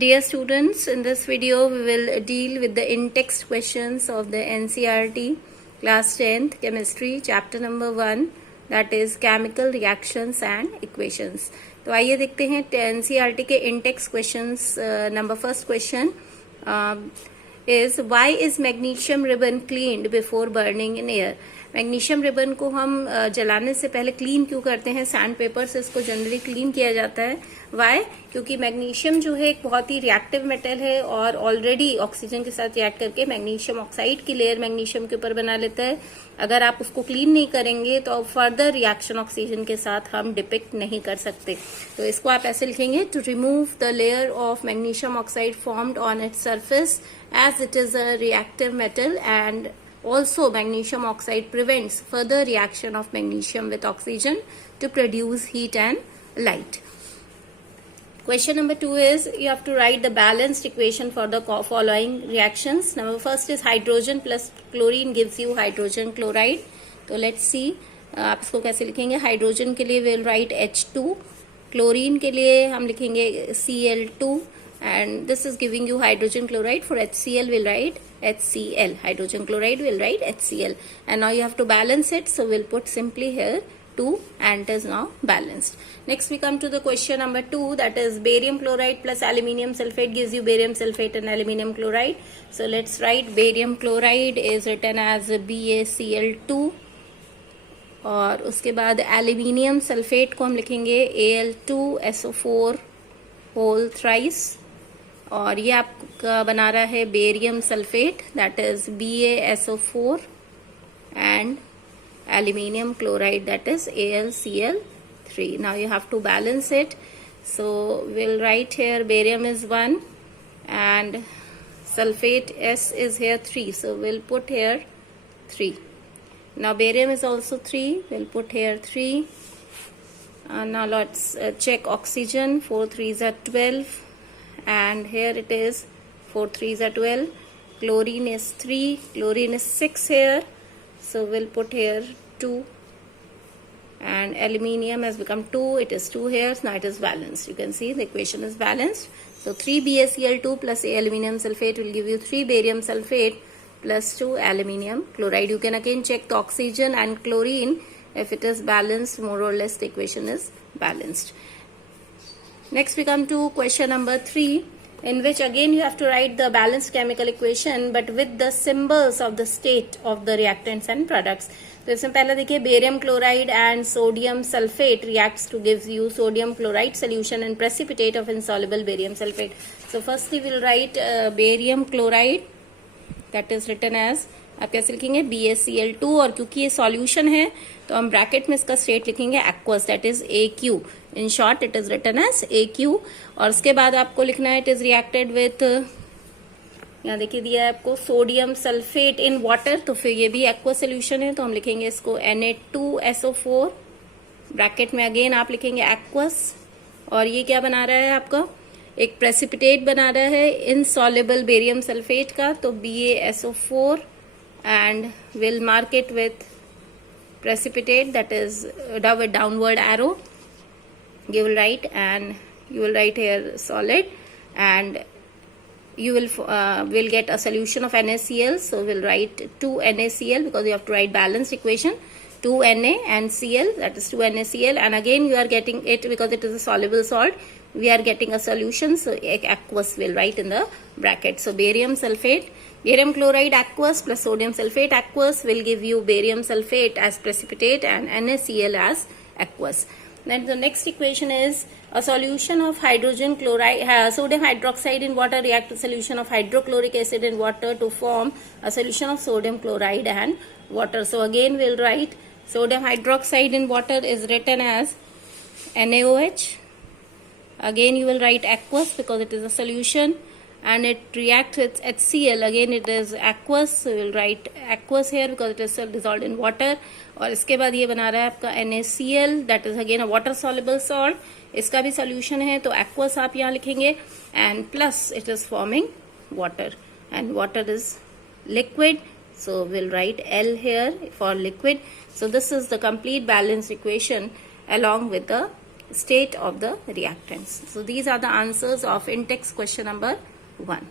Dear students, in this video we will deal with the in-text questions of the NCERT class 10th chemistry chapter number 1, that is chemical reactions and equations. तो आइए देखते हैं NCERT के in-text questions. Number first question is why is magnesium ribbon cleaned before burning in air? Magnesium ribbon को हम जलाने से पहले क्लीन क्यों करते हैं? सैंड पेपर से इसको जनरली क्लीन किया जाता है. वाई? क्योंकि मैग्नीशियम जो है एक बहुत ही रिएक्टिव मेटल है और ऑलरेडी ऑक्सीजन के साथ रिएक्ट करके मैग्नीशियम ऑक्साइड की लेयर मैग्नीशियम के ऊपर बना लेता है. अगर आप उसको क्लीन नहीं करेंगे तो फर्दर रिएक्शन ऑक्सीजन के साथ हम डिपिक्ट नहीं कर सकते. तो इसको आप ऐसे लिखेंगे, to remove the layer of magnesium oxide formed on its surface as it is a reactive metal and also magnesium oxide prevents further reaction of magnesium with oxygen to produce heat and light. Question number 2 is you have to write the balanced equation for the following reactions. Number first is hydrogen plus chlorine gives you hydrogen chloride. तो let's see आप इसको कैसे लिखेंगे. Hydrogen के लिए we'll write H2, chlorine के लिए हम लिखेंगे Cl2 and this is giving you hydrogen chloride. For HCl we'll write HCl, hydrogen chloride we'll write HCl, and now you have to balance it, so we'll put simply here 2 and it is now balanced. Next we come to the question number 2, that is barium chloride plus aluminium sulfate gives you barium sulfate and aluminium chloride. So let's write barium chloride is written as BaCl2 और उसके बाद aluminium sulfate को हम लिखेंगे Al2SO4 whole thrice और ये आपका बना रहा है barium sulphate, that is BaSO4 and aluminium chloride, that is AlCl3. Now you have to balance it, so we'll write here barium is 1 and sulfate S is here 3, so we'll put here 3. Now barium is also 3, we'll put here 3. Now let's check oxygen. 4 3s are 12 and here it is 4 3s are 12. Chlorine is 3, chlorine is 6 here, so we'll put here 2 and aluminium has become 2, it is 2 here. Now it is balanced. You can see the equation is balanced. So 3 BaCl2 plus aluminium sulfate will give you 3 barium sulfate plus 2 aluminium chloride. You can again check the oxygen and chlorine. If it is balanced, more or less the equation is balanced. Next we come to question number 3, in which again you have to write the balanced chemical equation but with the symbols of the state of the reactants and products. तो इसमें पहले देखिए barium chloride and sodium sulfate reacts to give you sodium chloride solution and precipitate of insoluble barium sulfate. So firstly we'll write barium chloride, that is written as, आप कैसे लिखेंगे BaCl2 और क्योंकि ये सॉल्यूशन है तो हम ब्रैकेट में इसका स्टेट लिखेंगे aqueous, that is AQ. In short it is written as AQ. और उसके बाद आपको लिखना है इट इज रिएक्टेड विथ, यहाँ देखिए दिया है आपको सोडियम सल्फेट इन वाटर, तो फिर ये भी एक्वस सोल्यूशन है तो हम लिखेंगे इसको Na2SO4, ब्रैकेट में अगेन आप लिखेंगे एक्वस. और ये क्या बना रहा है आपका, एक प्रेसिपिटेट बना रहा है इनसॉल्युबल बेरियम सल्फेट का, तो BaSO4 and we'll mark it with precipitate, that is with downward arrow. You will write and you will write here solid and you will get a solution of NaCl, so we'll write 2 NaCl because you have to write balanced equation, 2 Na and Cl, that is 2 NaCl, and again you are getting it because it is a soluble salt, we are getting a solution, so aqueous will write in the bracket. So barium sulfate, barium chloride aqueous plus sodium sulfate aqueous will give you barium sulfate as precipitate and NaCl as aqueous. Then the next equation is a solution of hydrogen chloride, sodium hydroxide in water react with solution of hydrochloric acid in water to form a solution of sodium chloride and water. So again we'll write sodium hydroxide in water is written as NaOH. Again you will write aqueous because it is a solution and it reacts with HCl, again it is aqueous, so we will write aqueous here because it is dissolved in water. और इसके बाद ये बना रहा है आपका NaCl, that is again a water soluble salt, इसका भी solution है तो aqueous आप यहाँ लिखेंगे and plus it is forming water and water is liquid, so we'll write L here for liquid. So this is the complete balanced equation along with the state of the reactants. So these are the answers of in-text question number 1.